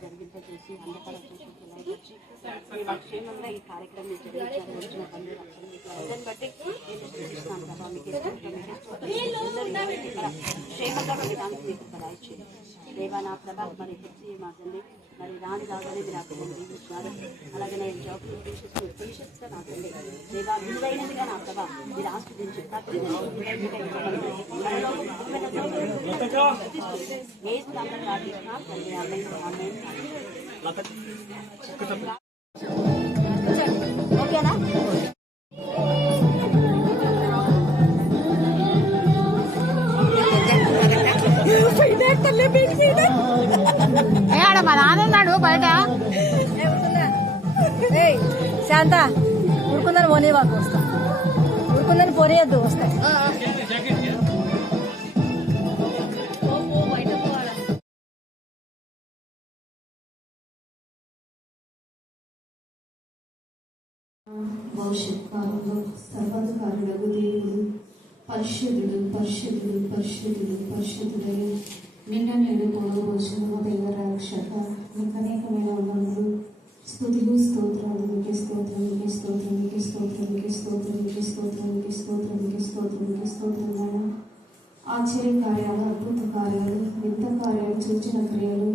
జరిగింపజేసి క్షేమంగా ఈ కార్యక్రమం జరిగించిన అందరిని బట్టి క్షేమంగా దానికి మీకు దయచేయండి దేవా. నా ప్రభా మరి హెచ్చి మా తండ్రి మరి రాని రాగానే మీరు అక్కడ దీవించినారు. అలాగే నేను జాబ్ పేషెన్స్గా నా తండ్రి దేవా విలువైనదిగా నా ప్రభా మీరు ఆస్వాదించి ప్రతి ఓకేనా? మా నాన్న ఉన్నాడు బయట. శాంత ఉడుకుందని పోనీ వాళ్ళు వస్తా, ఉడుకుందని పోనీయద్దు వస్తాయి. భవిష్యత్ కాలంలో సర్వాధికారులకు దేవుడు పరిశుద్ధుడు పరిశుద్ధుడు పరిశుద్ధుడు పరిశుద్ధుడై నిన్న నేను పొందవచ్చిన దైవ రక్షక మీకు అనేకమైన వందనములు స్తుతులు స్తోత్రాలు మీకే స్తోత్రం మీకే స్తోత్రం మీకే స్తోత్రం మీకే స్తోత్రం మీకే స్తోత్రం మీకే స్తోత్రం మీకే స్తోత్రం మీకే స్తోత్రం నాయన. ఆశ్చర్య కార్యాలు అద్భుత కార్యాలు వింత కార్యాలు సూచన క్రియలు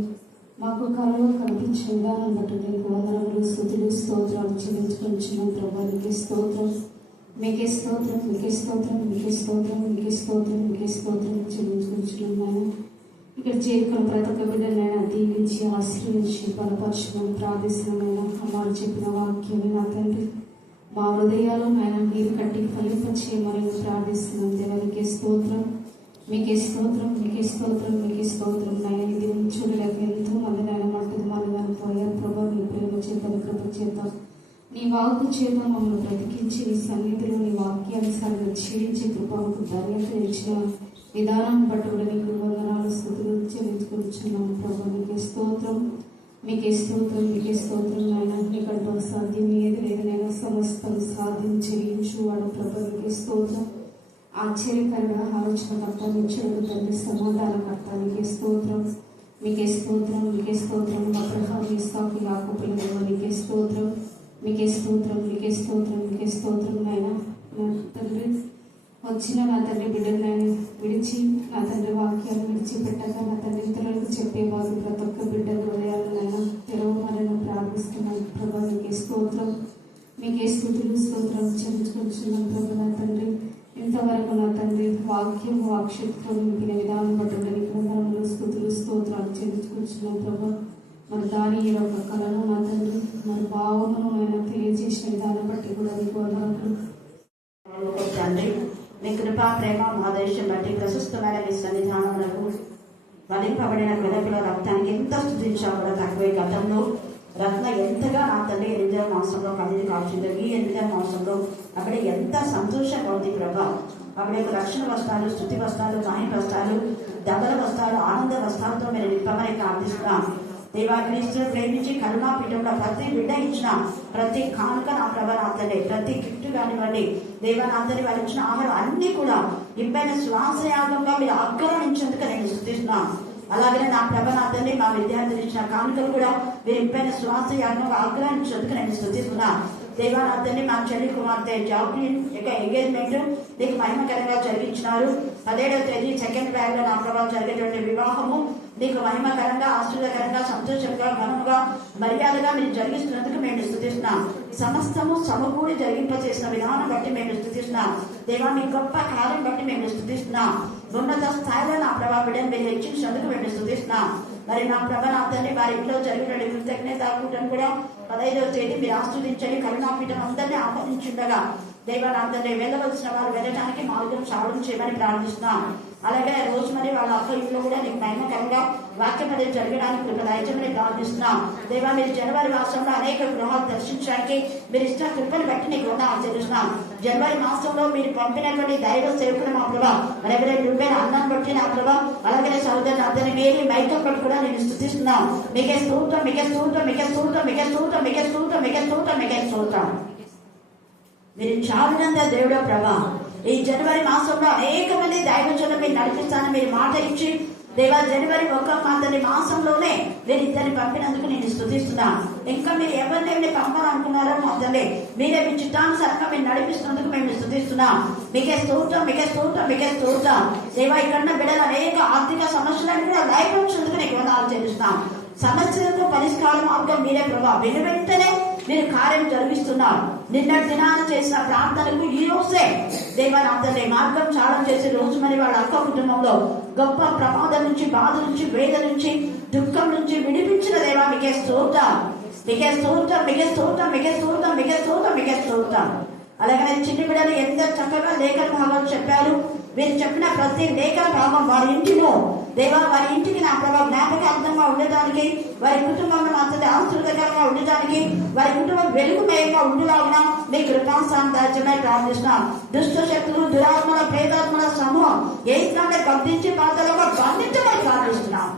మాకు కళలో కనిపించే విధానం బట్టి నీకు వందనములు స్తుతులు స్తోత్రాలు చెల్లించుకుంటున్నాం ప్రభా. మీకే స్తోత్రం మీకే స్తోత్రం మీకే స్తోత్రం మీకే స్తోత్రం మీకే స్తోత్రం మీకే స్తోత్రం చెల్లించుకుంటున్నాను. ఇక్కడ చేరుకున్న ప్రతి ఒక్క బిడ్డనైనా దీవించి ఆశ్రయించి బలపరచమని ప్రార్థిస్తున్నామైనా అమ్మారు చెప్పిన వాక్యాన్ని నా తండ్రి మా హృదయాలు ఆయన మీరు కట్టి ఫలింపచేయమని ప్రార్థిస్తున్నాం. దేవానికి స్తోత్రం మీకే స్తోత్రం మీకే స్తోత్రం మీకే స్తోత్రం నాయన. ఇది చూడలేక ఎంతో మంది నాయన మట్టుకు మనగానే పోయారు ప్రభా. నీ ప్రేమ చేత కృప చేత నీ వాక్కు చేత మమ్మల్ని బ్రతికించి నీ సన్నిధిలో నీ వాక్యానుసారంగా జీవించి కృపకు ధన్యత ఇచ్చిన విధానం బట్టి కూడా నీకు వందనాలు స్తుతులు చెల్లించుకుంటున్నాము ప్రభా. మీకే స్తోత్రం మీకే స్తోత్రం మీకే స్తోత్రం నాయన. నీకంటూ సాధ్యం ఏది లేదు నేను సమస్తం సాధ్యం చెల్లించు వాడు ప్రభా. మీకే స్తోత్రం ఆశ్చర్యకరంగా ఆలోచనకర్త నిశ్చయుడు తండ్రి సమాధానకర్త మీకే స్తోత్రం మీకే స్తోత్రం మీకే స్తోత్రం. అబ్రహాం ఇస్సాకు యాకోబుల దేవా మీకే స్తోత్రం మీకే స్తోత్రం మీకే స్తోత్రం మీకే స్తోత్రం నాయన. నా తండ్రి వచ్చిన నా తండ్రి బిడ్డలను విడిచి నా తండ్రి వాక్యాలు విడిచిపెట్టక నా తండ్రి ఇతరులకు చెప్పేవారు ప్రతి ఒక్క బిడ్డ హృదయాలనైనా తెరవమని ప్రార్థిస్తున్నాను ప్రభా. మీకే స్తోత్రం మీకే స్తుతులు స్తోత్రం చెల్లించుకుంటున్నాం ప్రభు. నా తండ్రి ఇంతవరకు నా తండ్రి వాక్యం వాక్షత్వం నింపిన విధానం బట్టి నీకు వందనములు స్తుతులు స్తోత్రాలు చెల్లించుకుంటున్నాం ప్రభు. మరి దాని యొక్క కళను నా తండ్రి మరి భావమును ఆయన తెలియజేసిన విధానం బట్టి కూడా నీకు వందనములు తండ్రి. మీ కృపా ప్రేమ ఆదేశం బట్టి ప్రశస్తమైన మీ సన్నిధానములకు వధింపబడిన వెలుగుల రక్తానికి ఎంత స్తుతించాలో కూడా తక్కువే. గతంలో రత్న ఎంతగా నా తండ్రి 8వ మాసంలో కదిలి కాల్చిందో ఈ 8వ మాసంలో అక్కడ ఎంత సంతోషంగా ఉంది ప్రభా. అక్కడ రక్షణ వస్త్రాలు స్తుతి వస్త్రాలు మాహి వస్త్రాలు దగల వస్త్రాలు ఆనంద వస్త్రాలతో మీరు నింపమని ప్రార్థిస్తున్నాం దేవా. క్రీస్తును ప్రేమించి కరుణాపీఠంలో ప్రతి బిడ్డ ఇచ్చిన ప్రతి కానుక నా ప్రభా నా తండ్రి ప్రతి గిఫ్ట్ కానివ్వండి దేవా నా తండ్రి వారు ఇచ్చిన ఆహారం అన్ని కూడా ఇంపైన శ్వాసయాగంగా మీరు ఆగ్రహించేందుకు నేను స్తుతిస్తున్నాను. అలాగే నా ప్రభ నా తండ్రి మా విద్యార్థులు ఇచ్చిన కానుకలు కూడా మీరు ఇంపైన శ్వాసయాగంగా ఆగ్రహించేందుకు నేను స్తుతిస్తున్నా దేవా. నా తండ్రి మా చెల్లి కుమార్తె జాబ్ ఇక ఎంగేజ్మెంట్ నీకు మహిమకరంగా జరిగించినారు. 17వ తేదీ సెకండ్ బ్యాగ్ లో నా ప్రభావం జరిగేటువంటి వివాహము నీకు మహిమకరంగా ఆశ్చర్యకరంగా సంతోషంగా ఘనంగా మర్యాదగా మీరు జరిగిస్తున్నందుకు మేము స్తుతిస్తున్నాం. సమస్తము సమకూడి జరిగింపచేసిన విధానం బట్టి మేము స్తుతిస్తున్నాం దేవా. మీ గొప్ప కార్యం బట్టి మేము స్తుతిస్తున్నాం. ఉన్నత స్థాయిలో నా ప్రభా బిడ్డను మీరు హెచ్చించినందుకు మేము స్తుతిస్తున్నాం. మరి నా ప్రభ నా తండ్రి వారి ఇంట్లో జరిగిన కృతజ్ఞత కూటమి కూడా 15వ తేదీ మీరు ఆస్వాదించండి. కరుణాపీఠం అందరినీ ఆహ్వానించుండగా దేవానందరినీ వెళ్ళవలసిన వారు వెళ్ళడానికి మార్గం సాధన చేయమని ప్రార్థిస్తున్నాం. అలాగే రోజు మరి వాళ్ళ అక్క ఇంట్లో కూడా నీకు మహిమకరంగా వాక్యం అనేది జరగడానికి కృప దయచేయమని ప్రార్థిస్తున్నాం. దేవా మీరు జనవరి మాసంలో అనేక గృహాలు దర్శించడానికి మీరు ఇచ్చిన కృపని బట్టి నీకు ఆచరిస్తున్నాం. జనవరి మాసంలో మీరు పంపినటువంటి దైవ సేవకుడు మా ప్రభా రెవరెండ్ రూపేణ అన్నం బట్టి నా ప్రభా అలాగే సహోదరుని అందరినీ మేరీ మైకం బట్టి కూడా నేను స్తుతిస్తున్నాం. మీకే స్తోత్రం, మీకే స్తోత్రం, మీకే స్తోత్రం, మీకే స్తోత్రం, మీకే స్తోత్రం, మీకే స్తోత్రం, మీకే స్తోత్రం. మీరు చాలినంత దేవుడో ప్రభా ఈ జనవరి మాసంలో అనేక మంది దైవజనులు మీరు నడిపిస్తానని మీరు మాట ఇచ్చి దేవా జనవరి మంతని మాసంలోనే మీరు ఇద్దరిని పంపినందుకు నేను స్తుతిస్తున్నా. ఇంకా మీరు ఎవరిని పంపాలనుకున్నారో మా తండ్రి మీరే మీ చిత్తానుసారంగా మీరు నడిపిస్తున్నందుకు మేము స్తుతిస్తున్నాం. మీకే స్తోత్రం, మీకే స్తోత్రం, మీకే స్తోత్రం. దేవా ఇక్కడ బిడ్డలు అనేక ఆర్థిక సమస్యలను కూడా దయపరిచినందుకు నీకు వందనాలు చెల్లిస్తున్నాం. సమస్యలకు పరిష్కార మార్గం మీరే ప్రభా వెంటనే మీరు కార్యం జరిగిస్తున్నారు. నిన్నటి దినాన చేసిన ప్రార్థనలకు ఈ రోజే దేవానందరి మార్గం చాలం చేసే రోజు మరి వాళ్ళ అక్క కుటుంబంలో గొప్ప ప్రమాదం నుంచి, బాధ నుంచి, వేద నుంచి, దుఃఖం నుంచి విడిపించిన దేవా మీకే స్తోత్రం, మీకే స్తోత్రం, మీకే స్తోత్రం, మీకే స్తోత్రం, మీకే స్తోత్రం, మీకే స్తోత్రం. అలాగే చిన్ని బిడ్డలు ఎంత చక్కగా లేఖన భాగాలు చెప్పారు. మీరు చెప్పిన ప్రతి లేఖన భాగం వారి ఇంటిలో దేవా వారి ఇంటికి నా ప్రభావ జ్ఞాపకార్థంగా ఉండటానికి, వారి కుటుంబంలో అంతటి ఆశ్చర్యకరంగా ఉండటానికి, వారి కుటుంబం వెలుగుమయంగా ఉండేలాగా మీ కృపాసాన్ని దాచమని ప్రార్థిస్తున్నాం. దుష్ట శక్తులు, దురాత్మల, ప్రేతాత్మల సమూహం ఏ ఇట్లాంటి బంధించి పాత్రలో బంధించమని ప్రార్థిస్తున్నాం.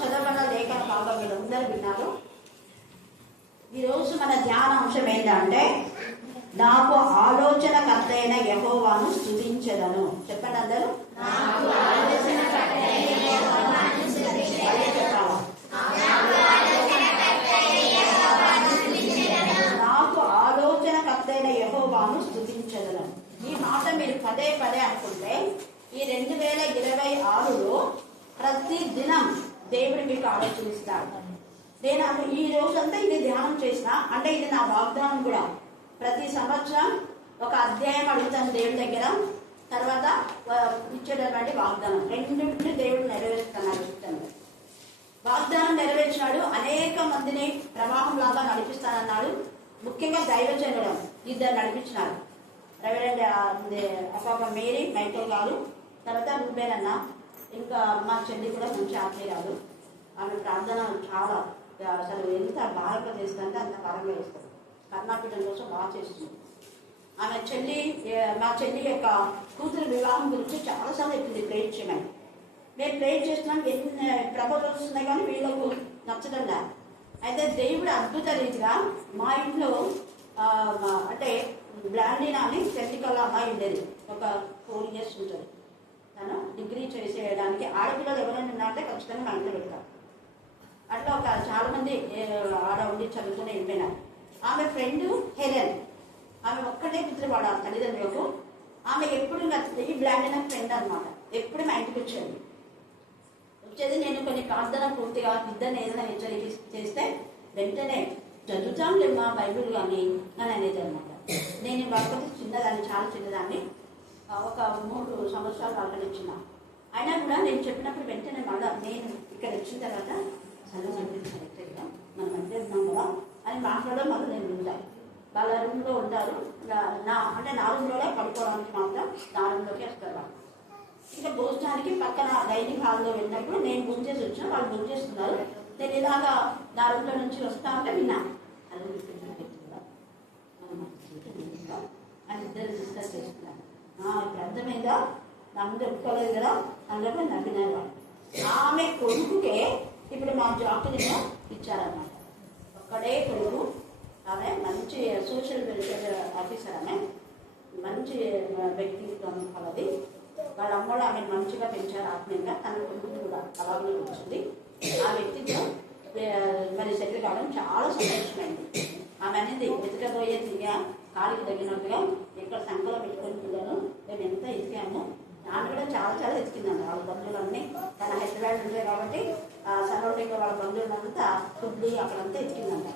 చదవబడిన లేఖన భాగం మీరు అందరూ విన్నారు. ఈ రోజు మన ధ్యాన అంశం ఏంటంటే నాకు ఆలోచనకర్త అయిన యెహోవాను స్తుతించెదను. చెప్పండి అందరూ. నాకు ఆలోచనకర్త అయిన యెహోవాను స్తుతించెదను. ఈ మాట మీరు పదే పదే అనుకుంటే ఈ 2026లో ప్రతి దినం దేవుడు మీకు ఆలోచనిస్తాడు. నేను ఈ రోజంతా ఇది ధ్యానం చేసిన అంటే ఇది నా వాగ్దానం కూడా. ప్రతి సంవత్సరం ఒక అధ్యాయం అడుగుతాను దేవుడి దగ్గర, తర్వాత ఇచ్చేటటువంటి వాగ్దానం రెండింటిని దేవుడు నెరవేరుస్తున్నాడు. వాగ్దానం నెరవేర్చినాడు. అనేక మందిని ప్రవాహం లాగా నడిపిస్తానన్నాడు. ముఖ్యంగా దైవజనుడు ఇద్దరు నడిపించినాడు. రెవరెండ్ అపాప మేరీ మైకేల్ గారు, తర్వాత రూబేన్ అన్న, ఇంకా మా చెల్లి కూడా మంచి ఆత్మీయురాలు. ఆమె ప్రార్థన చాలా అసలు ఎంత భారంగా చేస్తుందంటే అంత భారంగా చేస్తుంది. కర్ణాపీఠం కోసం బాగా చేస్తుంది. ఆమె చెల్లి మా చెల్లి యొక్క కూతురు వివాహం గురించి చాలాసార్లు చెప్పింది ప్రేర్ చేయమని. మేము ప్రేర్ చేస్తున్నాం, ఎన్ని ప్రపోజల్స్ వస్తున్నాయి కానీ వీళ్ళకు నచ్చడం లేదు. అయితే దేవుడు అద్భుత రీతిగా మా ఇంట్లో అంటే బ్రాండీనా అని టెక్నికల్ అమ్మాయి ఉండేది, ఒక 4 years ఉంటుంది. తను డిగ్రీ చేసేయడానికి ఆడపిల్లలు ఎవరైనా ఉన్నారంటే ఖచ్చితంగా మా ఇంట్లో పెడతారు. అట్లా ఒక చాలా మంది ఆడ ఉండి చదువుకుని వెళ్ళిపోయినారు. ఆమె ఫ్రెండ్ హెలెన్, ఆమె ఒక్కటే కూతురు వాడు తల్లిదండ్రులకు. ఆమె ఎప్పుడు ఈ బ్లాండీనా ఫ్రెండ్ అనమాట. ఎప్పుడు మా ఇంటికి వచ్చేది. నేను కొన్ని ప్రార్థన పూర్తిగా ఇద్దరిని ఏదైనా హెచ్చరిక చేస్తే వెంటనే చదువుతాం లేదు మా బైబిల్ కానీ అని అనేది అనమాట. నేను కాకపోతే చిన్నదాన్ని, చాలా చిన్నదాన్ని, ఒక 3 సంవత్సరాలు వాళ్ళని ఇచ్చిన. అయినా కూడా నేను చెప్పినప్పుడు వెంటనే మళ్ళీ నేను ఇక్కడ వచ్చిన తర్వాత చదువు కరెక్ట్గా మనం అంటే ఉన్నాం కదా అని మాట్లాడడం మళ్ళీ నేను ఉంటాను. వాళ్ళ రూమ్లో ఉంటారు, నా రూమ్లోనే పడుకోవడానికి మాత్రం నా రూమ్లోకి వస్తారు. ఇంకా భోజనానికి పక్కన డైనింగ్ హాల్లో వెళ్ళినప్పుడు నేను బుక్ చేసి వచ్చిన, వాళ్ళు బుక్ చేస్తున్నారు. నేను ఇలాగా నా రూమ్లో నుంచి వస్తా ఉంటే విన్నా అది అని ఇద్దరు డిస్కస్ చేస్తున్నారు. ఇప్పుడు అర్థమైందా, నా ముందు ఒప్పుకోలేదు కదా అందులో నవ్వినారు వాళ్ళు. ఆమె కొడుకుకే ఇప్పుడు మా జాబ్ని ఇచ్చారన్నమాట. ఒక్కడే కొడుకు. ఆమె మంచి సోషల్ వెల్ఫేర్ ఆఫీసర్. ఆమె మంచి వ్యక్తిత్వం కలది. వాళ్ళ అమ్మడు ఆమె మంచిగా పెంచారు ఆత్మీయంగా. తన కొడుకు కూడా అలాగే వచ్చింది. ఆ వ్యక్తిత్వం మరి సెటిల్ కావడం చాలా సంతోషమైంది. ఆమె అనేది వెతకబోయే తిరిగా కాలికి తగినట్టుగా ఎక్కడ సంఖ్యలో పెట్టుకొని పిల్లలు మేము ఎంత ఎతికాము. ఆమె కూడా చాలా చాలా ఎతికిందండి. వాళ్ళ బంధువులన్నీ తన హైదరాబాద్ ఉంటాయి కాబట్టి సరౌండింగ్ వాళ్ళ బంధువులంతా ఫుడ్లీ అక్కడంతా ఎతికిందంట.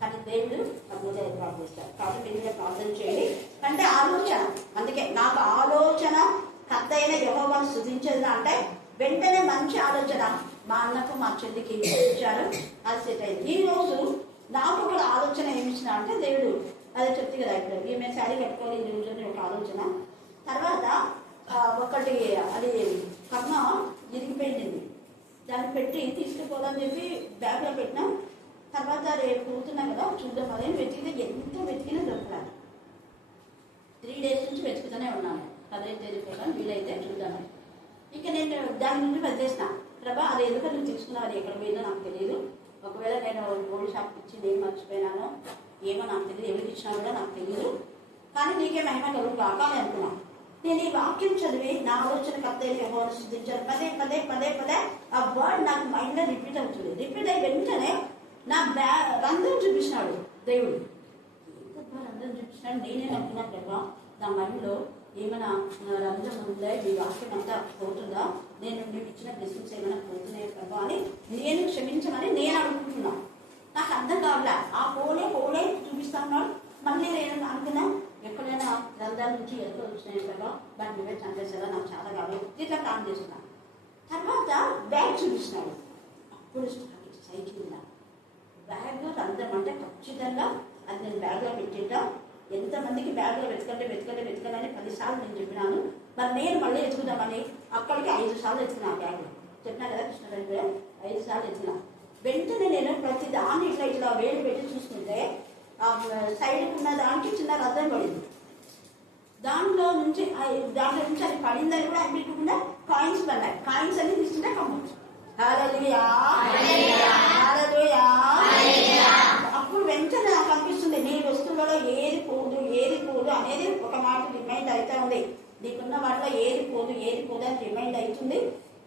కానీ దేవుడు మీద ఏర్పాటు చేస్తారు. కాబట్టి మీరు ప్రార్థన చేయండి. అంటే ఆలోచన, అందుకే నాకు ఆలోచన కర్త అయిన యెహోవాను స్తుతించేది అంటే వెంటనే మంచి ఆలోచన మా అన్నకు మా చెల్లికి ఇచ్చారు. అది సెట్ అయింది. ఈ రోజు నాకు కూడా ఆలోచన ఏమి ఇచ్చిన అంటే దేవుడు అదే చెప్తే కదా ఇప్పుడు ఈమె శారీ కట్టుకోవాలి ఈ రోజు ఒక ఆలోచన. తర్వాత ఒకటి అది కన్నం ఇరిగిపోయింది, దాన్ని పెట్టి తీసుకుపోవాలని చెప్పి బ్యాగ్లో పెట్టినాం. తర్వాత రేపు పోతున్నాం కదా చూద్దాం అదే వెతికితే ఎంత వెతికినా దొరకలేదు. 3 days నుంచి వెతుకుతూనే ఉన్నాను. 15వ తేదీ పోతాను, వీలైతే చూద్దాను. ఇక నేను దాని నుండి వదిలేసిన, ప్రభా అది ఎందుకు నువ్వు తీసుకున్నావు, అది ఎక్కడ పోయిందో నాకు తెలియదు. ఒకవేళ నేను గోల్డ్ షాప్కి ఇచ్చి నేను మర్చిపోయినానో ఏమో నాకు తెలియదు, ఎవరికి ఇచ్చినా కూడా నాకు తెలియదు. కానీ నీకే మహిమ కలుగు కాకాలి అనుకున్నాను. నేను ఈ వాక్యం చదివి నా ఆలోచన కర్తయ్య యెహోవాను స్తుతించాను. పదే పదే పదే పదే ఆ వర్డ్ నాకు మైండ్లో రిపీట్ అవుతుంది. రిపీట్ అయ్యి వెంటనే నా రంధ్రం చూపించినాడు దేవుడు. రంధ్రం చూపించినాడు. నేనే అనుకున్నా ప్రభా నా మైండ్లో ఏమైనా రంధ్రం ఉందా, ఈ వాక్యం అంతా పోతుందా, నేను మీకు ఇచ్చిన బ్లెస్సింగ్స్ ఏమైనా పోతున్నాయి ప్రభా అని నేను క్షమించమని నేను అనుకుంటున్నా. నాకు అర్థం కావట్లే. ఆ పోలే చూపిస్తా ఉన్నాడు. మళ్ళీ నేను అనుకున్నా ఎక్కడైనా రంధ్రాల నుంచి ఎదురు వచ్చినాయి కదా, దాన్ని నువ్వే చంపేసారా, నాకు చాలా కావాలి ఇట్లా ప్లాన్ చేస్తున్నా. తర్వాత బ్యాగ్ చూపిస్తున్నాడు. అప్పుడు సైకిల్ బ్యాగ్ రంధ్రం అంటే ఖచ్చితంగా అది నేను బ్యాగ్లో పెట్టేటా. ఎంతమందికి బ్యాగ్లో వెతకండి 10 సార్లు నేను చెప్పినాను. మరి నేను మళ్ళీ ఎత్తుకుదామని అక్కడికి 5 సార్లు ఎత్తుకున్నా. బ్యాగ్లో చెప్పినా కదా కృష్ణారెడ్డి 5 సార్లు ఎత్తుకున్నా. వెంటనే నేను ప్రతి దాన్ని ఇట్లా వేలు పెట్టి చూసుకుంటే సైడ్కి ఉన్న దానికి చిన్న రంధ్రం పడింది. దాంట్లో నుంచి అది పడిందని కూడా అనిపించకుండా కాయిన్స్ పడ్డాయి. కాయిన్స్ అన్ని తీసుకుంటే కమ్మచ్చు. అప్పుడు వెంటనే నాకు అనిపిస్తుంది నీ వస్తువులలో ఏది పోదు అనేది ఒక మాట రిమైండ్ అవుతా ఉంది. నీకున్న వాటిలో ఏది పోదు అని రిమైండ్ అవుతుంది.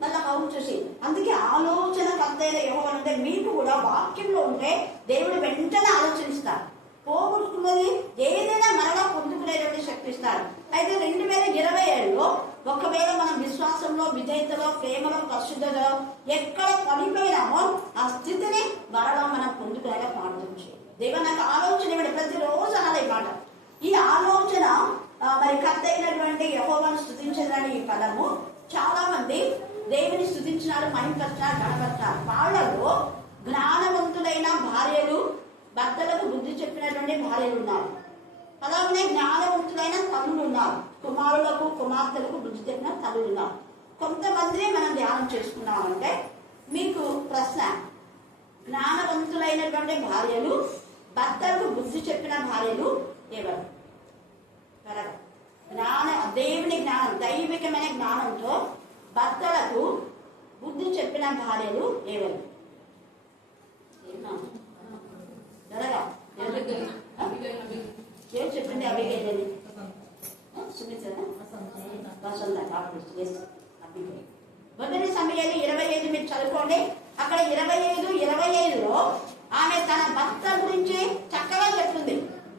మళ్ళీ అవును చూసి అందుకే ఆలోచన కర్తయ్య యెహోవా అంటే మీకు కూడా వాక్యంలో ఉంటే దేవుడు వెంటనే ఆలోచనిస్తారు. పోగొట్టుకున్నది ఏదైనా మరలా పొందుకునేటువంటి శక్తి ఇస్తారు. అయితే 2027లో ఒకవేళ మనం విశ్వాసంలో, విధేయతలో, ప్రేమలో, పరిశుద్ధతలో ఎక్కడ పడిపోయినామో ఆ స్థితిని మరలా మనం పొందుకునేలా ప్రార్థన చేయాలి. దేవుడు నాకు ఆలోచన ఇవ్వండి, ప్రతిరోజు అనాలి మాట. ఈ ఆలోచన మరి కర్త అయినటువంటి యెహోవాను స్తుతించదని ఈ పదము చాలా మంది దేవుని స్తుతించినారు, మహిమపరిచారు, గణపరిచారు. వాళ్ళలో జ్ఞానవంతులైన భార్యలు, భర్తలకు బుద్ధి చెప్పినటువంటి భార్యలు ఉన్నారు. అలాగనే జ్ఞానవంతులైన తల్లులు ఉన్నారు. కుమారులకు కుమార్తెలకు బుద్ధి చెప్పిన తల్లులు ఉన్నారు. కొంతమంది మనం ధ్యానం చేసుకున్నామంటే మీకు ప్రశ్న, జ్ఞానవంతులైనటువంటి భార్యలు, భర్తలకు బుద్ధి చెప్పిన భార్యలు ఎవరు? దేవుని జ్ఞానం, దైవికమైన జ్ఞానంతో భర్తలకు బుద్ధి చెప్పిన భార్యలు ఎవరు? ఏం చెప్పింది అభిగేయని మొదటి సమయాలు 25 మీరు చదువుకోండి. అక్కడ 25లో ఆమె తన భర్త గురించి చక్కగా చెప్తుంది.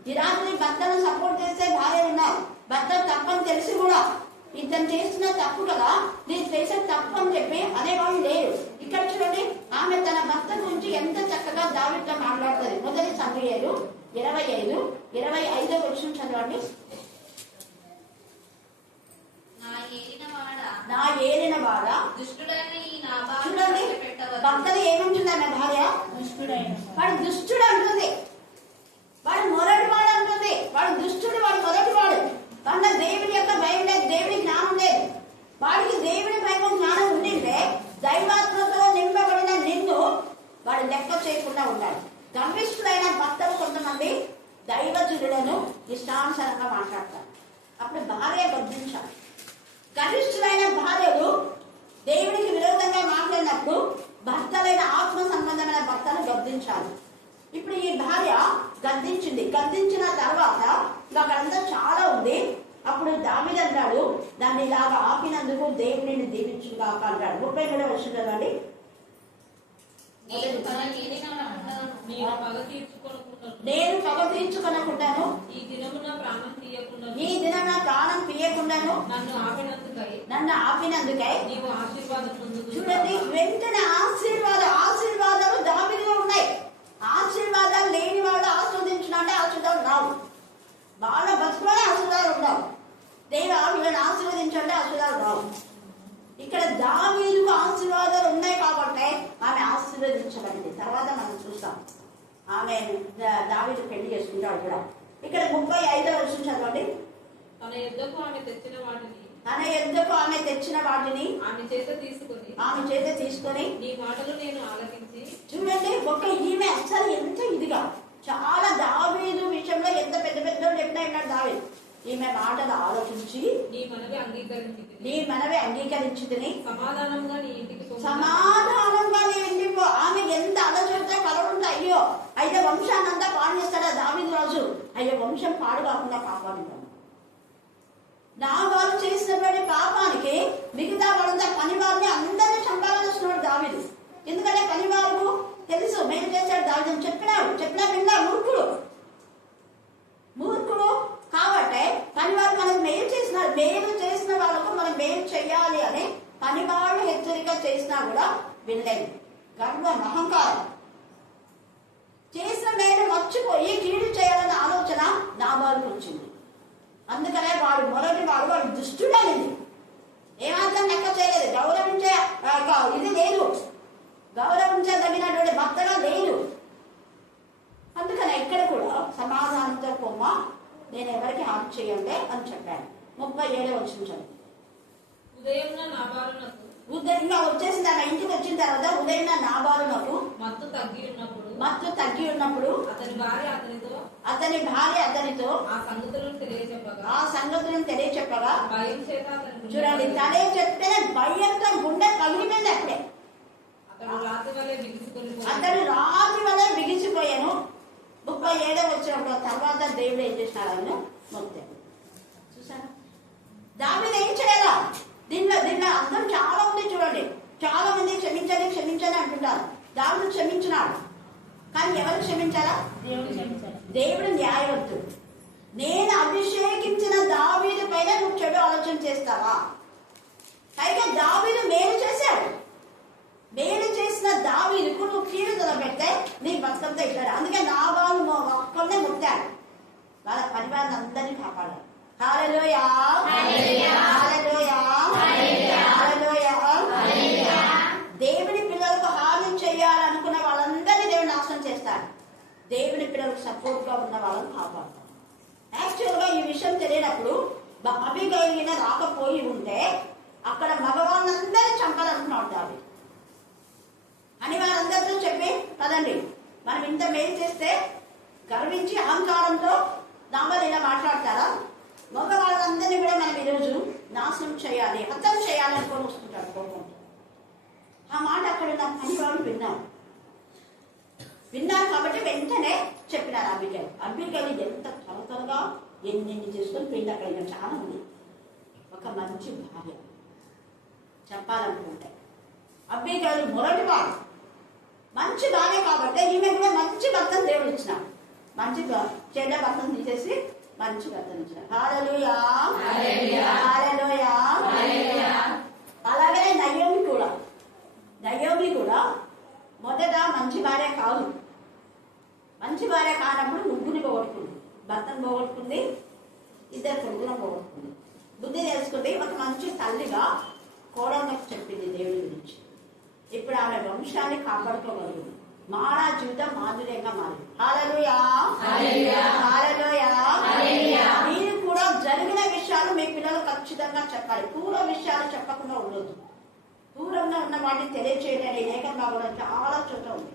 ఈ రాత్రి భర్తను సపోర్ట్ చేసే భార్యలు ఉన్నారు. భర్త తప్పని తెలిసి కూడా ఇతను చేసిన తప్పు కదా, నేను చేసే తప్పు అని చెప్పి అనేవాళ్ళు లేరు. ఇక్కడ చూడండి, ఆమె తన భర్త గురించి ఎంత చక్కగా దావీదుతో మాట్లాడుతుంది. మొదటి సమయాలు 25 వచనం చదవండి. నా ఏలిన వాడ చూడండి, భర్తను ఏమంటుంది ఆమె భార్య? వాడు దుష్టుడు అంటుంది, వాడు మొదటి వాడు అంటుంది. వాడు దుష్టుడు, వాడు మొదటి వాడు. కన్నా దేవుని యొక్క భయం లేదు, దేవుని జ్ఞానం లేదు. వాడికి దేవుని భయం జ్ఞానం ఉండింటే దైవాత్మతో నింపబడిన నిన్ను వాడు లెక్క చేయకుండా ఉన్నాడు. గర్విష్ఠులైన భర్తలు కొంతమంది దైవజనులను ఇష్టానుసారంగా మాట్లాడతారు. అప్పుడు భార్య గర్జించాలి. గర్విష్ఠులైన భార్యలు దేవునికి విరోధంగా మాట్లాడినప్పుడు భర్తలైన ఆత్మ సంబంధమైన భర్తను గర్దించాలి. ఇప్పుడు ఈ భార్య గర్దించిన తర్వాత అక్కడంతా చాలా ఉంది. అప్పుడు దావీదు అంటాడు, దాన్ని ఇలాగా ఆపినందుకు దేవుడిని దీవించుగాక అంటాడు. 33వ వచనం చదవండి. నేను పగ తీర్చుకొనకుండాను, ఈ దినమున ప్రాణం తీయకుండాను నన్ను ఆపినందుకై చూడండి, వెంటనే ఆశీర్వాదాలు దావీదులో ఉన్నాయి. ఆశీర్వాదాలు లేని వాళ్ళు ఆస్వాదించినంటే ఆశీర్వాదాలు రావు. వాళ్ళ బతుకులోనే ఆశీర్వాదాలు ఉండవు. వీళ్ళని ఆశీర్వదించండి, ఆశీర్వాదాలు రావు. ఇక్కడ దావీదుకు ఆశీర్వాదాలు ఉన్నాయి కాబట్టి ఆమె ఆశీర్వదించబడింది. తర్వాత మనం చూస్తాం, ఆమె దావీదు పెళ్లి చేసుకుంటాడు కూడా. ఇక్కడ 35వ వచనం చదవండి. తన యుద్ధకు ఆమె తెచ్చిన వాటిని ఆమె చేత తీసుకొని నీ మాటలు నేను ఆలకించి. చూడండి, ఒక ఈమె అసలు ఎంత ఇదిగా చాలా దావీదు విషయంలో ఎంత పెద్ద పెద్ద చెప్పినా ఉన్నాడు దావీదు. ఈమె మాటలు ఆలోచించి నీ మనవి అంగీకరించింది. సమాధానంగా నీ ఇంటికి ఆమె ఎంత ఆలోచిస్తే కలవకుండా అయ్యో అయితే వంశాన్నంతా పాడు చేస్తాడా దావీదు రాజు. అయ్యో వంశం పాడు కాకుండా కాపాడు. నా వారు చేసినటువంటి పాపానికి మిగతా వాళ్ళంతా పనివారిని అందరినీ చంపాలని వస్తున్నాడు దావీదు. ఎందుకంటే పనివారు తెలుసు మేలు చేశాడు దావీదు చెప్పినా విన్నా మూర్ఖుడు కాబట్టి పనివారు మనకు మేలు చేసిన వాళ్ళకు మనం మేలు చేయాలి అని పనివాళ్ళు హెచ్చరిక చేసినా కూడా వినలేదు. గర్వం, అహంకారం, చేసిన మేలు మర్చిపోయి కీడు చేయాలన్న ఆలోచన నాబాలుకు వచ్చింది. అందుకనే వాడు దుష్టుడనిది ఏమాత్రం లెక్క చేయలేదు. గౌరవించే ఇది లేదు, గౌరవించదగినటువంటి భర్తగా లేదు. అందుకనే ఇక్కడ కూడా సమాధానంతో పొమ్మ, నేను ఎవరికి హాని చేయండి అని చెప్పాను. 37వ వచనం ఉదయంగా వచ్చేసిన తన ఇంటికి వచ్చిన తర్వాత ఉదయం నాబాలునకు మత్తు తగ్గి ఉన్నప్పుడు అతని భార్య అతనితో ఆ సంగతులను తెలియచెప్పగా చూడండి, తనే చెప్తే భయంతో గుండె పగిలిపోయింది. అప్పుడే అతడు రాత్రి వల్ల బిగిసిపోయాను. 37వ వచ్చినప్పుడు తర్వాత దేవుడు ఏం చేసినాడు మొత్తం చూసారా. దావీదు ఏం చేయాలా? దీనిలో అర్థం చాలా ఉంది. చూడండి, చాలా మంది క్షమించని అంటుంటారు. దావీదు క్షమించినాడు, కానీ ఎవరు క్షమించాలా? దేవుడు న్యాయవంతుడు. నేను అభిషేకించిన దావీదు పైన నువ్వు చెడు ఆలోచన చేస్తావా? పైగా దావీదు మేలు చేశాడు. మేలు చేసిన దావీదుకు నువ్వు కీడు తలపెడితే నీ బతుకంతా ఇచ్చాడు. అందుకే నాబాలు ఒక్కనే ముట్టాడు. వాళ్ళ పరివారాన్ని అందరినీ కాపాడాడు. హల్లెలూయా, హల్లెలూయా, హల్లెలూయా. దేవుని పిల్లలకు హాని చేయాలనుకున్న వాళ్ళందరినీ దేవుడు నాశనం చేస్తాడు. దేవుని పిల్లలకు సపోర్ట్ గా ఉన్న వాళ్ళని కాపాడతాడు. యాక్చువల్ గా ఈ విషయం తెలియనప్పుడు అబిగైల్ రాకపోయి ఉంటే అక్కడ మగవాళ్ళందరినీ చంపాలనుకున్నాడు దావీదు అని వారందరితో చెప్పి పదండి మనం ఇంత మేలు చేస్తే గర్వించి అహంకారంతో నామలు ఇలా మాట్లాడతారా? మగవాళ్ళందరినీ కూడా మనం ఈరోజు నాశనం చేయాలి, హత్య చేయాలనుకొని వస్తుంటాడు కోపంతో. ఆ మాట అక్కడ ఉన్న పనివాడు విన్నారు కాబట్టి వెంటనే చెప్పినారు అబిగైల్ ఎంత త్వరగా ఎన్ని చేసుకొని పెళ్లి అక్కడ చాలా ఉంది. ఒక మంచి భార్య చెప్పాలనుకుంటే అబిగైల్ మొదటివాడు మంచి భార్య కాబట్టి ఈమె కూడా మంచి భర్తను దేవుడు ఇచ్చినాడు. మంచి చెడ్డ భర్తను తీసేసి మంచి భర్తను ఇచ్చినాడు. హల్లెలూయా, హల్లెలూయా. అలాగే నయోమి కూడా మొదట మంచి భార్య కాదు. మంచి భార్య కానప్పుడు ముగ్గురిని పోగొట్టుకుంది, భర్తను పోగొట్టుకుంది, 2 కొడుకులను పోగొట్టుకుంది. బుద్ధి తెలుసుకుంది. ఒక మంచి తల్లిగా కోడళ్ళకు చెప్పింది దేవుడి గురించి. ఇప్పుడు ఆమె వంశాన్ని కాపాడుకోగలుగుతుంది. మారా జీవితం మాధుర్యంగా మారింది. హల్లెలూయా, హల్లెలూయా. మీరు కూడా జరిగిన విషయాలు మీ పిల్లలు ఖచ్చితంగా చెప్పాలి. పూర్వ విషయాలు చెప్పకుండా ఉండొద్దు. దూరంగా ఉన్న వాటిని తెలియచేయడానికి లేఖన కూడా చాలా చోట ఉంది.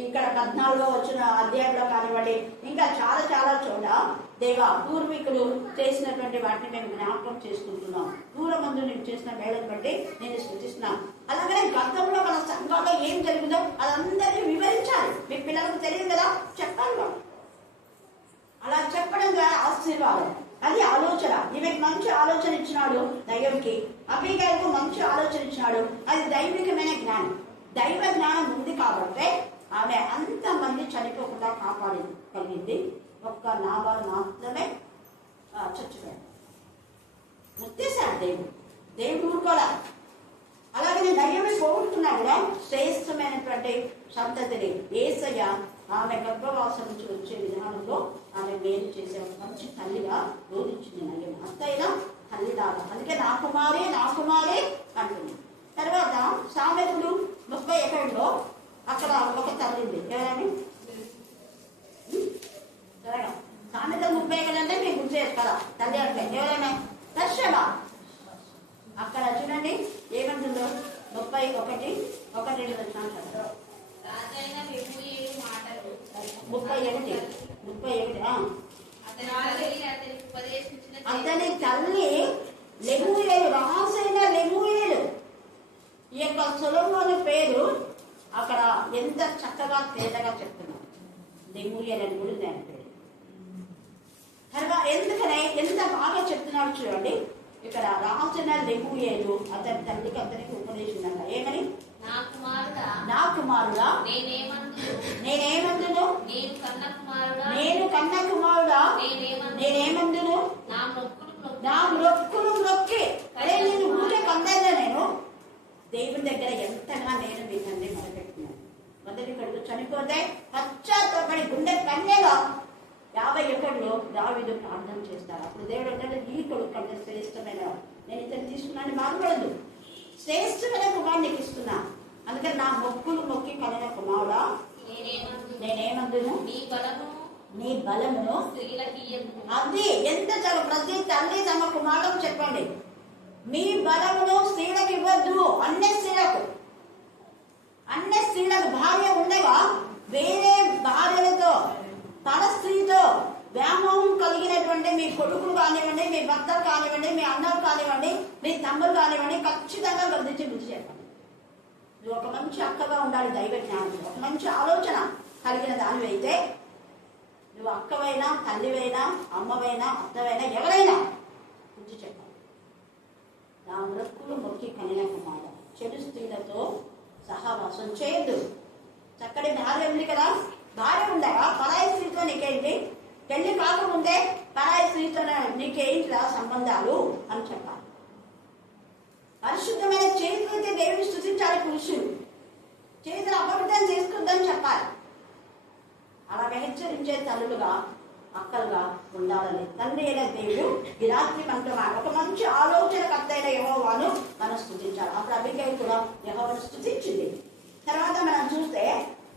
ఇక్కడ 14లో వచ్చిన అధ్యాయంలో కానివ్వండి, ఇంకా చాలా చాలా చోట దేవా పూర్వీకులు చేసినటువంటి వాటిని మేము జ్ఞాపకం చేసుకుంటున్నాం. పూర్వమందు నేను చేసిన మేళను బట్టి నేను స్తుతిస్తున్నాను. అలాగే గతంలో మన సంఘంలో ఏం జరిగిందో అదందరినీ వివరించాలి. మీ పిల్లలకు తెలియదు కదా, చెప్పాలి వాళ్ళు. అలా చెప్పడం ద్వారా ఆశీర్వాదం. అది ఆలోచన. ఈమెకు మంచి ఆలోచన ఇచ్చినాడు దైవంకి, అబిగైలుకు మంచి ఆలోచన ఇచ్చినాడు. అది దైవికమైన జ్ఞానం. దైవ జ్ఞానం ఉంది కాబట్టి ఆమె అంతమంది చనిపోకుండా కాపాడగలిగింది. ఒక్క నాబాలు మాత్రమే చచ్చిపోయాడు. ముత్తేశాడు దేవుడు ఊరుకోలే. అలాగే దయ్యమే పోగొట్టుకున్నా కూడా శ్రేష్టమైనటువంటి సంతతిని యేసయ్య ఆమె గర్భవాసం నుంచి వచ్చే విధానంలో ఆమె మేలు చేసే మంచి తల్లిగా బోధించింది. నయ్యం అంతైనా తల్లిలాగా. అందుకే నా కుమారి అంటుంది. తర్వాత సామెతలు 31లో అక్కడ ఒక తల్లి ఉంది. ఎవరని సామెతలు 32 వచనాలు చదువు. రాజైన లెమూయేలు మాటలు 31. అతని తల్లి అతనికి ఉపదేశించిన అతని తల్లి లెమూయేలు, రాజైన లెమూయేలు. ఈ యొక్క సొలొమోను పేరు అక్కడ ఎంత చక్కగా తేటగా చెప్తున్నారు. లెమూయేలు అని కూడా దాని పేరు. తర్వాత ఎందుకనే ఎంత బాగా చెప్తున్నాడు చూడండి. ఇక్కడ రాజైన లెమూయేలు అతని తల్లికి అతనికి ఉపదేశిందంట. ఏమని? నా కుమారుడా నేనేమందును, నేను కన్న కుమారుడా నేనేమందును, నా మొక్కులు మొక్కి. అరే నేను ఊరే కందన్నా, నేను దేవుని దగ్గర ఎంతగా నేను మీ తండ్రి మొదలుపెట్టినాను. మొదటి కొడుకు చనిపోతే పశ్చాత్తపడి గుండె కన్యగా 51లో దావీదు ప్రార్థన చేస్తారు. అప్పుడు దేవుడు అంటే ఈ కొడుకు కంటే శ్రేష్టమైన, నేను ఇతను తీసుకున్నాను బాధపడదు, శ్రేష్టమైన కుమారుడు నీకు ఇస్తున్నా. అందుకని నా మొక్కులు మొక్కి కలిగిన కుమారుడా నేనేమందును, నీ బలమును. అది ఎంత చాలా ప్రతి తల్లి తమ కుమారులకు చెప్పండి, మీ బలమును స్త్రీలకు ఇవ్వద్దు. అన్ని స్త్రీలకు భార్య ఉండగా వేరే భార్యలతో తన స్త్రీతో వ్యామోహం కలిగినటువంటి మీ కొడుకులు కానివ్వండి, మీ భర్తలు కానివ్వండి, మీ అన్నలు కానివ్వండి, మీ తమ్ముడు కానివ్వండి, ఖచ్చితంగా గర్దించి బుద్ధి చెప్పండి. నువ్వు ఒక మంచి అక్కగా ఉండాలి, దైవ జ్ఞానం, ఒక మంచి ఆలోచన కలిగిన దానివైతే నువ్వు అక్కవైనా, తల్లివైనా, అమ్మవైనా, అత్తవైనా, ఎవరైనా బుద్ధి చెప్పాలి. నా మొక్కులు మొక్కి కనిన కుమారుడు, చెడు స్త్రీలతో సహవాసం చేయొద్దు. చక్కటి భార్య ఉంది కదా, భార్య ఉండగా పరాయి స్త్రీతో నీకేంటి, పెళ్లి కాకముందే పరాయి స్త్రీతో నీకేంటిరా సంబంధాలు అని చెప్పాలి. పరిశుద్ధమైన చేతులైతే దేవుని స్తుతించాలి. పురుషులు చేతులు అపవిత్రం చేసుకుందని చెప్పాలి. అలాగే హెచ్చరించే తల్లులుగా, అక్కలుగా ఉండాలని తండ్రి అయిన దేవుడు ఈ రాత్రి మనతో ఒక మంచి ఆలోచనకర్త అయిన యెహోవాను మనం స్తుతించాలి. అప్పుడు అబిగైల్ కూడా యెహోవాను స్తుతించింది. తర్వాత మనం చూస్తే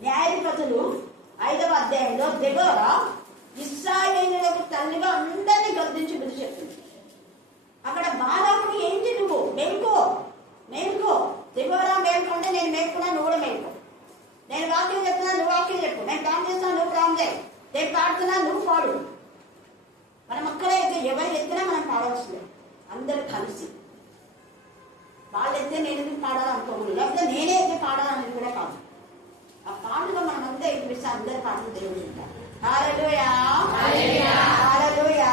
న్యాయాధిపతులు 5వ అధ్యాయంలో దెబోరా ఇశ్రాయేలీయులకు తల్లిగా అందరినీ గద్దించి బుద్ధి చెప్తుంది. అక్కడ బాలాకుడు ఏంటి, నువ్వు మేల్కో దెబోరా మేల్కొంటే నేను మేల్కున్నా, నువ్వు కూడా మేల్కో. నేను వాక్యం చెప్తున్నా, నువ్వు వాక్యం చెప్పు. నేను ప్రాణం చేస్తున్నా, నువ్వు ప్రాణం చేయి. నేను పాడుతున్నా, నువ్వు పాడు. మనం అక్కడే అయితే ఎవరు ఎత్తినా మనం పాడాల్సిందే, అందరు కలిసి. వాళ్ళు ఎత్తే నేను ఎందుకు పాడాలనుకోకూడదు, లేకపోతే నేనే ఎత్తే పాడాలనేది కూడా కాదు. ఆ పాటలో మనం అంతా ఎక్కిపిస్తే అందరి పాటలు దేవుడు ఉంటారు. హల్లెలూయా, హల్లెలూయా,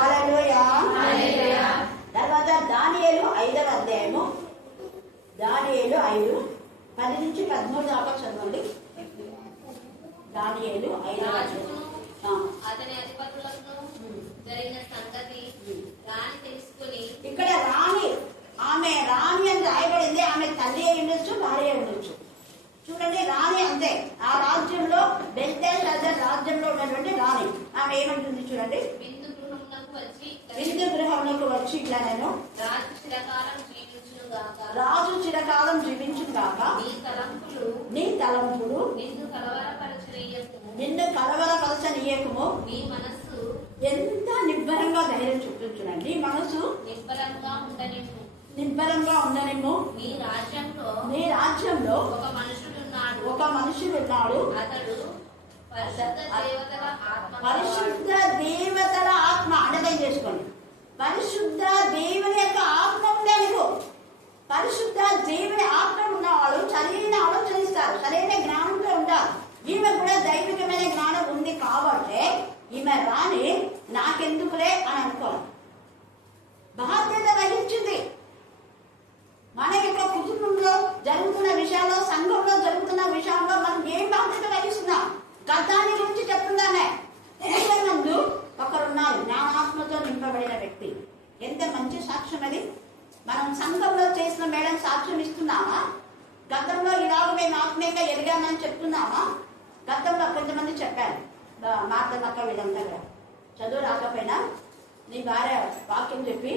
హల్లెలూయా. తర్వాత దానియేలు 5వ అధ్యాయము, దానియేలు 5:10 నుంచి 13 దాకా చదవండి. దానియేలు 5వ అధ్యాయం. అతని అధిపతులకు జరిగిన సంగతి రాణి తెలుసుకుని, ఇక్కడ ఆమె రాణి అని రాయబడింది. ఆమె తల్లి అయి ఉండొచ్చు, భార్య అయి ఉండొచ్చు. చూడండి, రాణి అంతే. ఆ రాజ్యంలో బెల్తెషాజర్ రాజ్యంలో ఉన్నటువంటి రాణి ఆమె ఏమంటుంది చూడండి. విందు గృహంలోకి వచ్చి ఇట్లా, నేను రాజు చిరకాలం జీవించును గాక, నీ తలంపులు నిన్ను కలవరపరచనీయకుము. నీ మనస్సు ఎంత నిబ్బరంగా ధైర్యం చూపించునండి. నీ మనసు నిబ్బరంగా ఉండనిమ్ము. నీ రాజ్యంలో ఒక మనుషుడున్నాడు, అతడు పరిశుద్ధ దేవతల ఆత్మ. అండర్లైన్ చేసుకోండి. పరిశుద్ధ దేవుని యొక్క ఆత్మ ఉండే నీకు. పరిశుద్ధ దేవుని ఆత్మ ఉన్నవాళ్ళు సరైన ఆలోచనిస్తారు, సరైన జ్ఞానంతో ఉంటారు. ఈమె కూడా దైవికమైన జ్ఞానం ఉంది కాబట్టి ఈమె రాని నాకెందుకులే అని అనుకోవాలి. బాధ్యత వహించింది. మన యొక్క కుటుంబంలో జరుగుతున్న విషయాల్లో, సంఘంలో జరుగుతున్న విషయంలో మనం ఏం బాధ్యత వహిస్తున్నాం? గతాన్ని గురించి చెప్తుందామే. ముందు ఒకరున్నారు, జ్ఞానాత్మతో నింపబడిన వ్యక్తి. ఎంత మంచి సాక్ష్యం అది. మనం సంఘంలో చేసిన మేడం సాక్ష్యం ఇస్తున్నామా? గతంలో ఇలాగ మేము ఆత్మీయంగా ఎదిగామని చెప్తున్నామా? గతంలో కొంతమంది చెప్పారు, మాట్లాడక వీళ్ళంతా చదువు రాకపోయినా నీ భార్య వాక్యం చెప్పి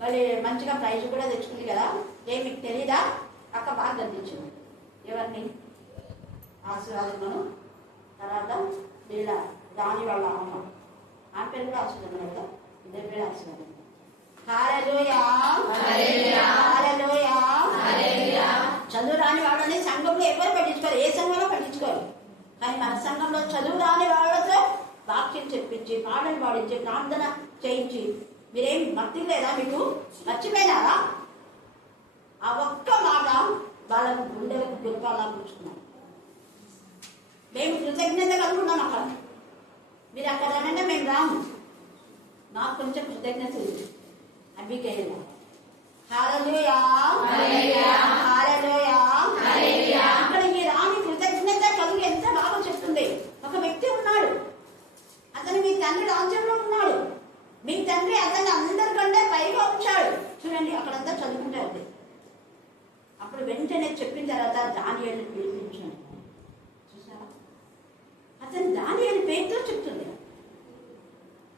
మళ్ళీ మంచిగా ప్రైజ్ కూడా తెచ్చుకుంది కదా, ఏం మీకు తెలీదా? అక్క బాగా గద్దించింది. ఎవరిని? ఆశీర్వాదమును. తర్వాత వీళ్ళ దాని వాళ్ళ అమ్మ, ఆ పేరు కూడా ఆశీర్వాదం కదా, ఇద్దరు పేరు ఆశీర్వాదం. హల్లెలూయా, హల్లెలూయా, హల్లెలూయా. చదువు రాని సంఘంలో ఎవరు పట్టించుకోరు, ఏ సంఘంలో పట్టించుకోరు. కానీ మన సంఘంలో చదువు రాని వాళ్ళతో వాక్యం చెప్పించి, పాటలు పాడించి, ప్రార్థన చేయించి, మీరేం భక్తి లేదా, మీకు మర్చిపోయినారా? ఆ ఒక్క మాట వాళ్ళకు గుండెలకు గుర్పాలా కూర్చున్నాం. మేము కృతజ్ఞత కలుగున్నాం. అక్కడ మీరు అక్కడ రానంటే మేము రాము. నాకు కొంచెం కృతజ్ఞత ఉంది. అభికేయ హల్లెలూయా హల్లెలూయా. అక్కడ ఈ రాని కృతజ్ఞత కలిగి ఎంత బాగా చెప్తుంది. ఒక వ్యక్తి ఉన్నాడు, అతను మీ తండ్రి రాజ్యంలో ఉన్నాడు. మీ తండ్రి అతన్ని అందరికంటే పైగా ఉంచాడు. చూడండి అక్కడంతా చదువుకుంటే ఉంది. అప్పుడు వెంటనే చెప్పిన తర్వాత దానియేలుని పిలిపించాడు. చూసారా, అతను దానియేలు పేరుతో చెప్తుంది.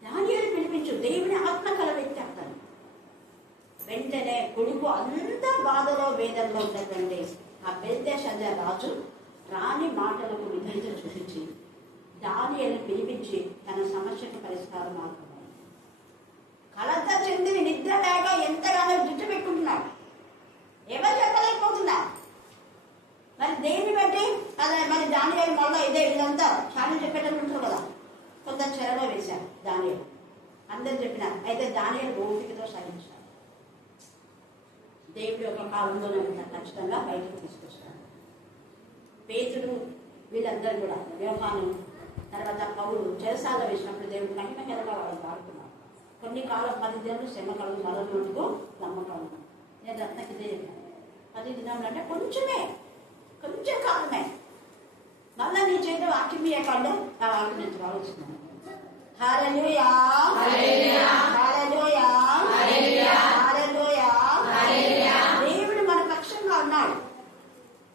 దానియేలు పిలిపించు, దేవుని ఆత్మ కల వ్యక్తి అతను. వెంటనే కొడుకు అంత బాధలో వేదనలో ఉన్నటువంటి ఆ బెల్తెషాజర్ రాజు రాని మాటలకు విధేయత చూపించి దానియేలుని పిలిపించి తన సమస్యకు పరిష్కారం మార్గం కలత చెంది నిద్ర లేక ఎంతగానో జుట్టు పెట్టుకుంటున్నాడు. ఎవరు చెప్పలేకపోతున్నారు. మరి దేన్ని బట్టి అదే మరి దానియేలు మళ్ళీ ఇదే ఇదంతా చాలా చెప్పేటప్పుడు ఉంటారు కదా, కొంత చెరలో వేశారు దానియేలు. అందరు చెప్పినారు. అయితే దానియేలు ఓపికతో సహించారు. దేవుడి యొక్క కాలంలో ఖచ్చితంగా బయటకు తీసుకొస్తాడు. పేతుడు వీళ్ళందరూ కూడా, యోహాను తర్వాత పౌలు చెరసాల వేసినప్పుడు దేవుడు మహిమకరంగా వాళ్ళని వాడుతున్నారు. కొన్ని కాలం 10 దినాలు శ్రమ కలుగు మరొకకు నమ్మకం. నేను రత్నకి ఇదే చెప్పాను. 10 దినాలు అంటే కొంచెం కాలమే. మళ్ళా నీ చేత వాక్యం ఇవ్వకుండా ఆ వాక్యం నుంచి రావచ్చున్నాను. హల్లెలూయా హల్లెలూయా హల్లెలూయా. దేవుడు మన పక్షంగా ఉన్నాడు.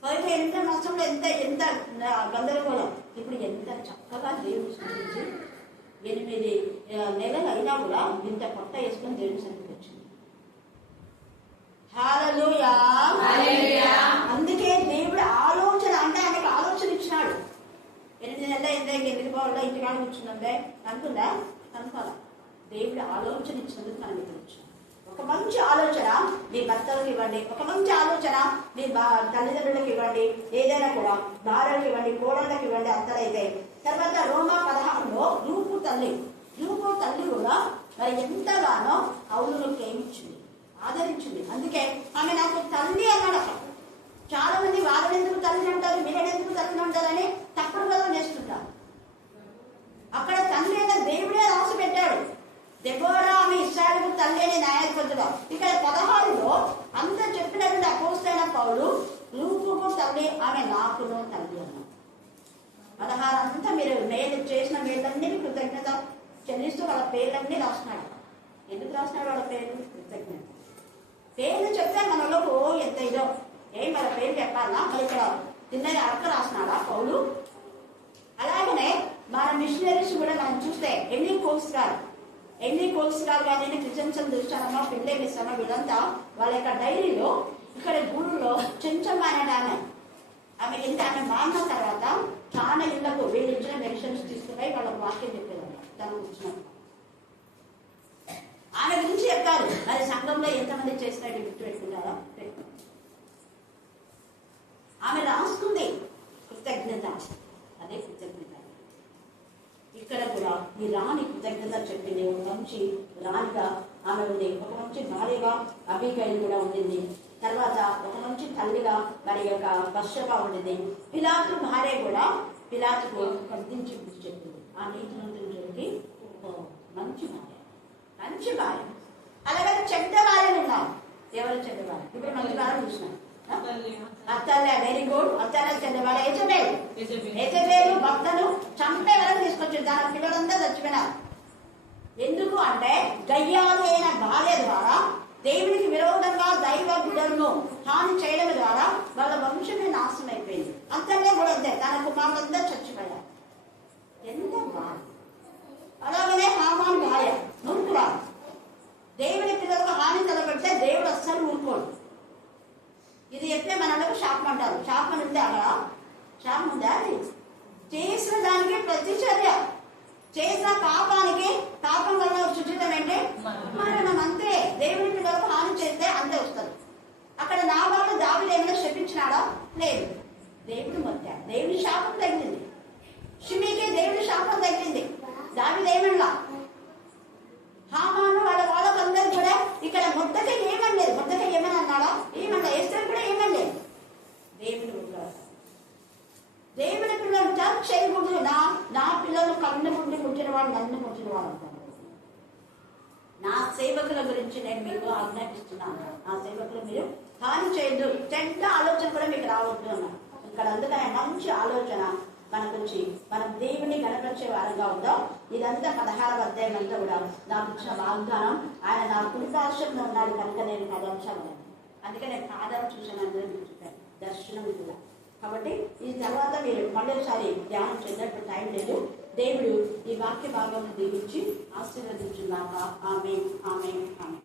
పైగా ఎంత నష్టంలో ఎంత గందరగోళం. ఇప్పుడు ఎంత చక్కగా దేవుడు సృష్టించి 8 నెలలు అయినా కూడా ఇంత కొత్త వేసుకొని దేవుని సన్నిధికి వచ్చింది. హల్లెలూయా. అందుకే దేవుడు ఆలోచన అంటే ఆయనకు ఆలోచన ఇచ్చినాడు. 8 నెలలు అయిందే ఎందుకు పోవాలో ఇంటికాడ కూర్చుందంటే అనుకుందా? అనుకోవాలా. దేవుడు ఆలోచన ఇచ్చినందుకు మనం ఇక్కడ వచ్చినాం. ఒక మంచి ఆలోచన మీ భర్తలకు ఇవ్వండి, ఒక మంచి ఆలోచన మీ తల్లిదండ్రులకు ఇవ్వండి, ఏదైనా కూడా భార్యలకు ఇవ్వండి, కోడళ్ళకి ఇవ్వండి, అత్తలైతే. తర్వాత రోమా 16లో రూపు తల్లి కూడా మరి ఎంతగానో అవును ప్రేమించింది, ఆదరించింది. అందుకే ఆమె నాకు తల్లి అన్నాడు. అక్కడ చాలా మంది వాళ్ళని ఎందుకు తల్లిని అంటారు, వీళ్ళని ఎందుకు తల్లిని అంటారని తప్పుడు కదా చేస్తుంటారు. అక్కడ తండ్రి అయిన దేవుడే రాసి పెట్టాడు. దెబోరా ఆమె ఇశ్రాయేలుకు తల్లి అని న్యాయాధిపతులు. ఇక్కడ 16లో అంత చెప్పినటువంటి అపోస్తలైన పౌలు రూపుకు తల్లి, ఆమె నాకును తల్లి అన్నాడు. 16 అంతా మీరు మేలు చేసిన మేలన్నీ కృతజ్ఞత చెల్లిస్తూ వాళ్ళ పేర్లన్నీ రాసినాడు. ఎందుకు రాసినాడు వాళ్ళ పేర్లు? కృతజ్ఞత. పేర్లు చెప్తే మనలోకి ఎంత ఇదో వాళ్ళ పేరు చెప్పాలా? మరి ఇక్కడ తిన్నది అడక రాసినాడా పౌలు? అలాగనే మన మిషనరీస్ కూడా మనం చూస్తే ఎన్ని కోర్స్ గారు కానీ క్రిస్టియన్స్ దృష్టానమ్మా, పెళ్ళే మిస్సమ్మ, వీళ్ళంతా వాళ్ళ యొక్క డైరీలో ఇక్కడ గూడులో చెంచమ్మ అనే ఆమె ఎంత ఆమె మారిన తర్వాత చాలా ఇళ్లకు వీళ్ళు ఇచ్చిన మెడిసిన్స్ తీసుకున్నాయి, వాళ్ళకి వాక్యం చెప్పేదాన్ని తను కూర్చున్నట్టు. ఆమె గురించి చెప్పారు. మరి సంఘంలో ఎంతమంది చేసినట్టు గుర్తు పెట్టుకున్నారా? ఆమె రాసుకుంది కృతజ్ఞత. అదే కృతజ్ఞత. ఇక్కడ కూడా ఈ రాణి కృతజ్ఞత చెప్పింది. ఒక మంచి రాణిగా ఆమె ఉంది, ఒక మంచి భార్యగా అబీగైలు కూడా ఉండింది. తర్వాత ఒక మంచి తల్లిగా మరి యొక్క బత్షెబా ఉండింది. పిలాతు భార్య కూడా పిలాతుకు కర్దించి బుద్ధి చెప్పింది. ఆ నీతిమంతుడికి మంచి భార్య. అలాగే చెడ్డ భార్యలు ఉన్నారు. ఎవరు చెడ్డ భార్య? ఇప్పుడు మంచి భార్య చూసినాం. అత్తల్య వెరీ గుడ్. అత్తల్య చెడ్డ భార్య ఏజబేలు భక్తను చంపే వరకు తీసుకొచ్చింది. దాని పిల్లలంతా చచ్చిపోయినారు. ఎందుకు అంటే గయ్యాలైన భార్య ద్వారా దేవునికి విరోధంగా దైవ బిడ్డలను హాని చేయడం ద్వారా వాళ్ళ వంశమే నాశనం అయిపోయింది. అంతనే కూడా అంతే, తన కుమారులంతా చచ్చిపోయారు. ఎంత బాధ. అలాగనే హామాను భార్య నూరుకురాలు. దేవుని పిల్లలకు హాని తలపెడితే దేవుడు అస్సలు ఊరుకోడు. ఇది చెప్తే మనకు శాపం అంటారు. శాపం ఉంటే అక్కడ శాపం ఉందా? అది చేసిన దానికి ప్రతిచర్య, చేసిన పాపానికి పాపం వల్ల సుచితం ఏంటి? మరణం. అంతే. దేవుని పిల్లలకు హాని చేస్తే అంతే వస్తుంది. అక్కడ నాబాలు దావీదు ఏమైనా శపించినాడా? లేదు. దేవుడు మొత్తాడు. దేవుడి శాపం తగిలింది. షిమీకి దేవుడి శాపం తగిలింది. దావీదేమనలా. హామాను వాళ్ళందరూ కూడా ఇక్కడ మొద్దకై ఏమనలేదు. మొద్దకై ఏమని అన్నాడా? ఏమన్నా ఎస్తరు కూడా ఏమనలేదు. దేవుడు దేవుని పిల్లలు జడ్జ్ చేయకూడదు. నా పిల్లలు కన్ను ముందు పుట్టిన వాడు నన్ను పుట్టిన వాడు అంటారు. నా సేవకుల గురించి నేను మీకు ఆజ్ఞాపిస్తున్నాను. నా సేవకులు మీరు హాని చేయొద్దు, చెడ్డ ఆలోచన కూడా మీకు రావద్దు అన్నారు. ఇక్కడ అందుకనే మంచి ఆలోచన మనకు వచ్చి మనం దేవుని గణపరిచే వారంగా ఉందాం. ఇదంతా 16వ అధ్యాయం అంతా కూడా నాకు ఇచ్చిన వాగ్దానం. ఆయన నా కుటుంబాశంలో ఉన్నాడు కనుక నేను కదంశాను. అందుకే నేను ఆధారం చూసాను. అందరూ మీకు చెప్పాను దర్శనం కూడా. కాబట్టి ఈ తర్వాత మీరు మళ్ళీసారి ధ్యానం చేసినట్టు టైం లేదు. దేవుడు ఈ వాక్య భాగం దీవించి ఆశీర్వదించున్నాక ఆమేన్, ఆమేన్, ఆమేన్.